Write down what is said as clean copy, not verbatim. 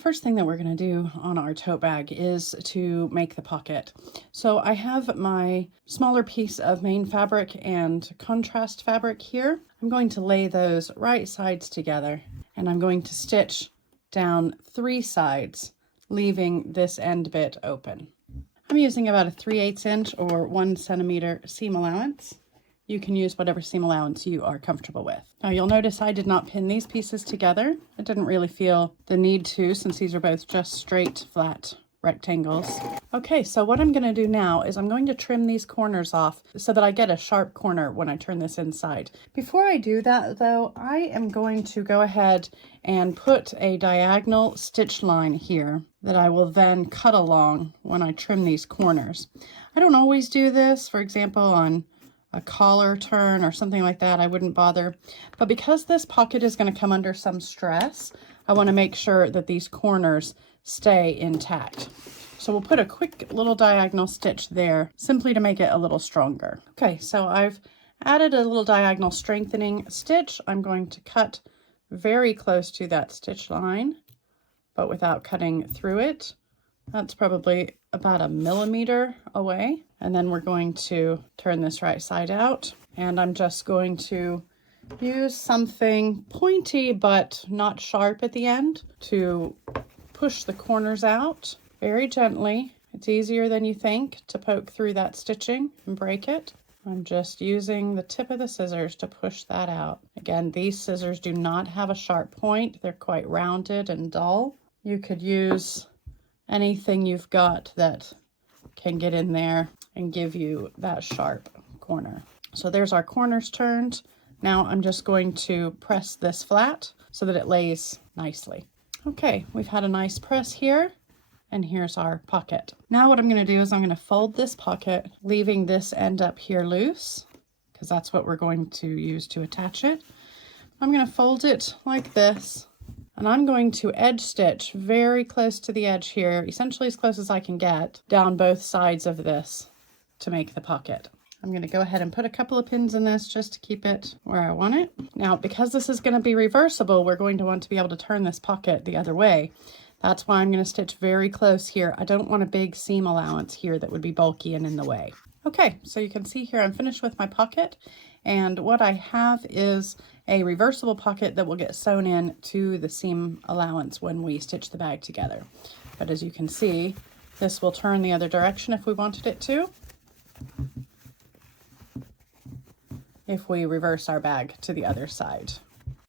First thing that we're going to do on our tote bag is to make the pocket. So I have my smaller piece of main fabric and contrast fabric here. I'm going to lay those right sides together, and I'm going to stitch down 3 sides, leaving this end bit open. I'm using about a 3/8 inch or 1 centimeter seam allowance. You can use whatever seam allowance you are comfortable with. Now you'll notice I did not pin these pieces together. I didn't really feel the need to, since these are both just straight flat rectangles. Okay, so what I'm gonna do now is I'm going to trim these corners off so that I get a sharp corner when I turn this inside. Before I do that though, I am going to go ahead and put a diagonal stitch line here that I will then cut along when I trim these corners. I don't always do this. For example, on a collar turn or something like that, I wouldn't bother. But because this pocket is going to come under some stress, I want to make sure that these corners stay intact. So we'll put a quick little diagonal stitch there simply to make it a little stronger. Okay, so I've added a little diagonal strengthening stitch. I'm going to cut very close to that stitch line, but without cutting through it. That's probably about 1 millimeter away. And then we're going to turn this right side out. And I'm just going to use something pointy but not sharp at the end to push the corners out very gently. It's easier than you think to poke through that stitching and break it. I'm just using the tip of the scissors to push that out. Again, these scissors do not have a sharp point. They're quite rounded and dull. You could use anything you've got that can get in there and give you that sharp corner. So there's our corners turned. Now I'm just going to press this flat so that it lays nicely. Okay, we've had a nice press here, and here's our pocket. Now what I'm going to do is I'm going to fold this pocket, leaving this end up here loose, because that's what we're going to use to attach it. I'm going to fold it like this, and I'm going to edge stitch very close to the edge here, essentially as close as I can get, down both sides of this to make the pocket. I'm going to go ahead and put a couple of pins in this just to keep it where I want it. Now, because this is going to be reversible, we're going to want to be able to turn this pocket the other way. That's why I'm going to stitch very close here. I don't want a big seam allowance here that would be bulky and in the way. Okay, so you can see here I'm finished with my pocket, and what I have is a reversible pocket that will get sewn in to the seam allowance when we stitch the bag together. But as you can see, this will turn the other direction if we wanted it to, if we reverse our bag to the other side.